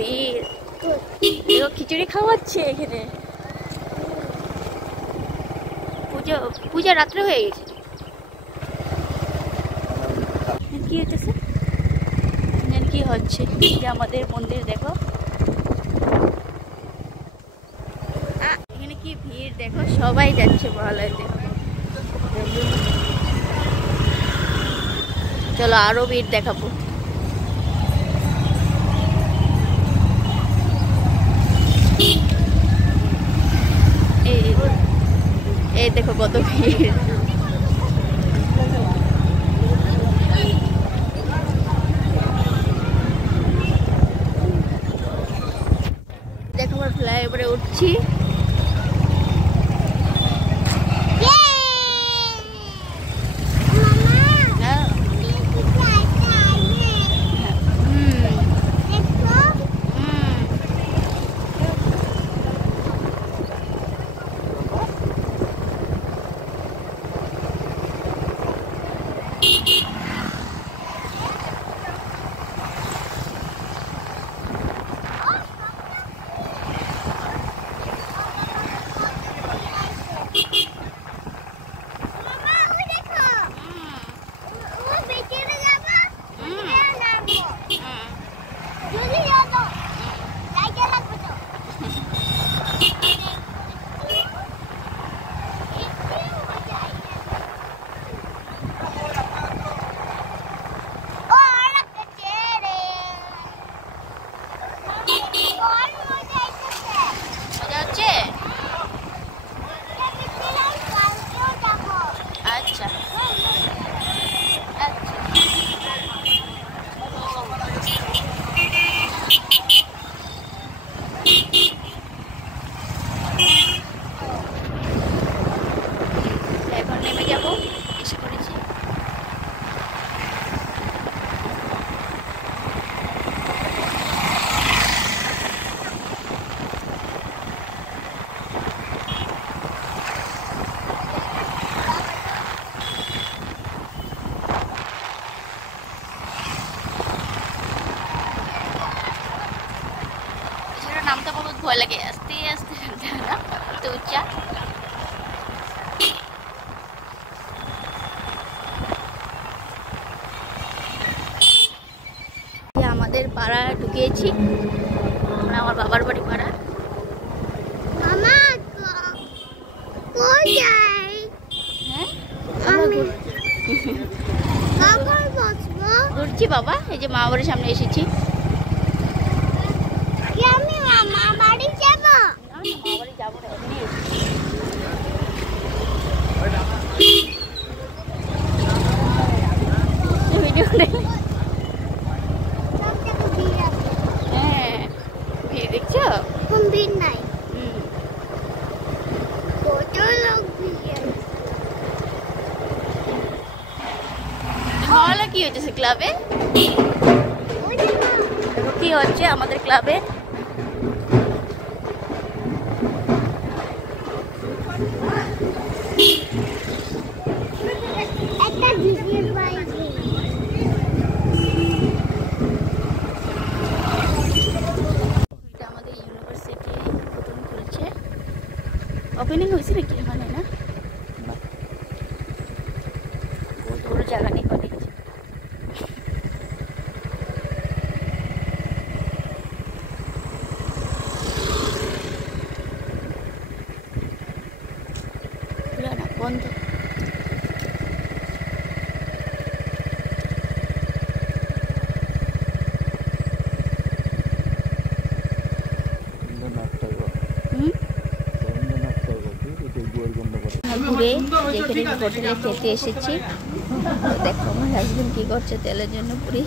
ভিড়। দেখো খিচুড়ি খাওয়াচ্ছে এখানে। পূজা রাত্রে হয়ে গেছে। কি হচ্ছে কি হচ্ছে? আমাদের মন্দির দেখো, এখানে কি ভিড় দেখো, সবাই যাচ্ছে মহালয়াতে। চলো আরো ভিড় দেখাবো। এই দেখো কত ভিড়। দেখো আমরা ফ্লাইওভারে উঠছি। নামতে বহুত ভয় লাগে, আস্তে আস্তে তো উচ্চা। আমাদের পাড়া ঢুকিয়েছি, আমরা আমার বাবার বাড়ি পাড়া। ঘুরছি বাবা, এই যে মা বাড়ির সামনে এসেছি। কি হচ্ছে ক্লাবে, কি হচ্ছে আমাদের ক্লাবে? আমাদের ইউনিভার্সিটি নতুন খুলছে, ওপেনিং হয়েছে নাকি মানে না, বড় জায়গা নেই কলেজ। বন্ধ। ঘুরে যেখানে হোটেলে খেতে এসেছি, দেখো আমার হাজবেন্ড কি করছে তেলের জন্য পুরি,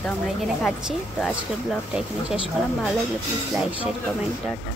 তো আমরা এখানে খাচ্ছি। তো আজকের ব্লগটা এখানে শেষ করলাম। ভালো লাগলে please like share comment tata.